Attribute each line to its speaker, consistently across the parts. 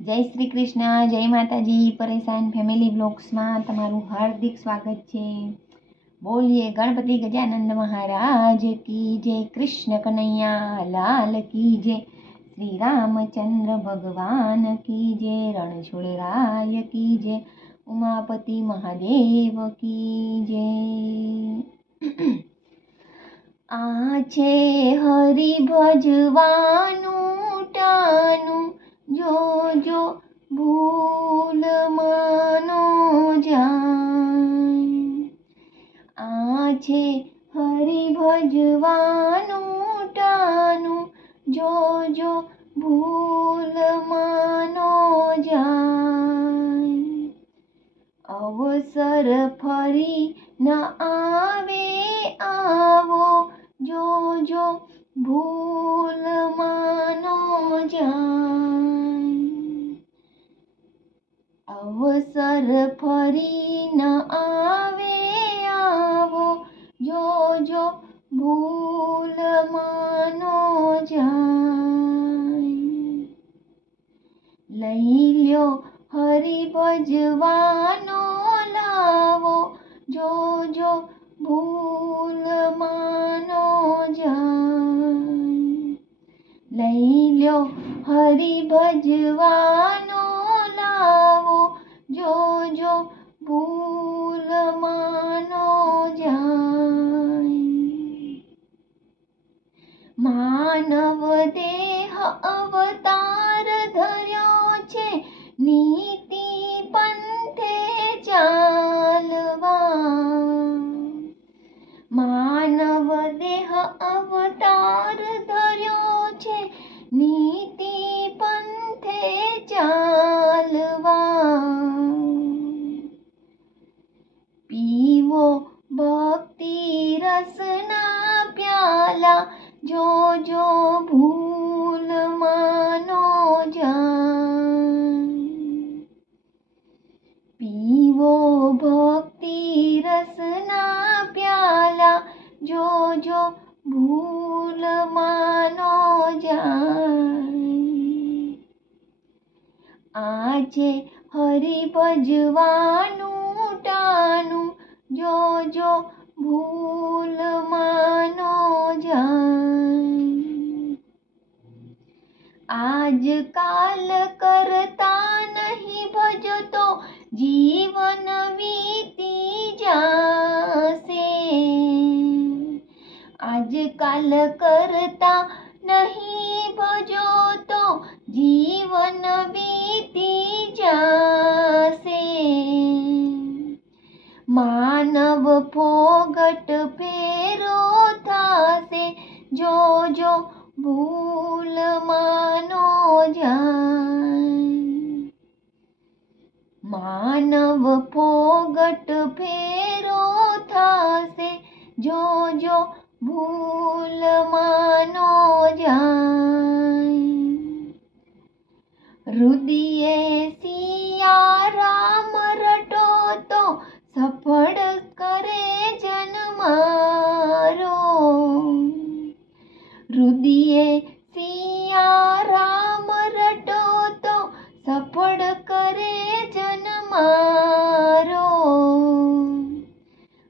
Speaker 1: જય શ્રી કૃષ્ણ, જય માતાજી, પરેશાન ફેમિલી બ્લોગ્સમાં તમારું હાર્દિક સ્વાગત છે. બોલીએ ગણપતિ ગજાનંદ મહારાજ કી જય, કૃષ્ણ કનૈયા, લાલ કી જય, શ્રી રામચંદ્ર ભગવાન કી જય, રણછોડરાય કી જય, ઉમાપતિ મહાદેવ કી જય. આ છે હરિ ભજવાનું ટાનું જોજો ભૂલ માનો જાય. આ છે હરિ ભજવાનું ટાનું જોજો ભૂલ માનો જાય. અવસર ફરી ન આવે આવો જોજો ભૂલ માનો જાય. અવસર ફરી ન આવે આવો. જોજો ભૂલ માનો જાય. લઈ લ્યો હરિ ભજવાનો લાવો. જોજો ભૂલ માનો જાય. લઈ લ્યો હરી ભજવાનો માનવ દેહ જોજો ભૂલ માનો જાય પીવો ભક્તિ રસના પ્યાલા જોજો ભૂલ માનો જાય આજે હરિ ભજવાનું ટાનું જોજો ભૂલ काल करता नहीं भज तो जीवन बीती जासे। आज काल करता नहीं भजो तो जीवन बीती जासे। मानव फोगट फेरो था से जो जो ભૂલ માનો જાય. માનવ પોગટ ફેરો થાશે. જો ભૂલ માનો જાય. રુદિયે સફળ કરે જન્મારો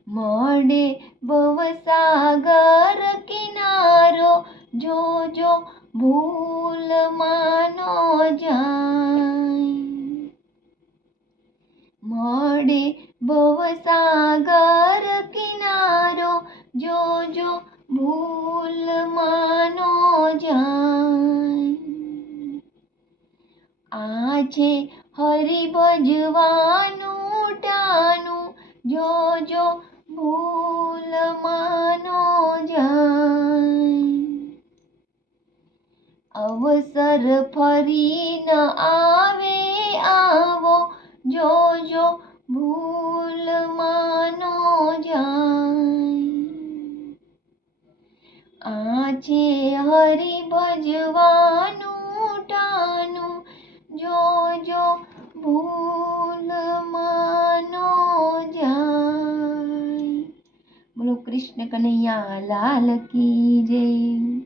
Speaker 1: મળે ભવસાગર કિનારો જોજો ભૂલ માનો જાય. મળે ભવસાગર કિનારો જોજો ભૂલ માનો જાય. છે હરિ ભજવાનું ટાનું. જોજો ભૂલ માનો જાય અવસર ફરી ન આવે આવો. જોજો ભૂલ માનો જાય આ છે હરિ ભજવાનું ભૂલ માનો જાય. બોલો કૃષ્ણ કનૈયા લાલ કી જય.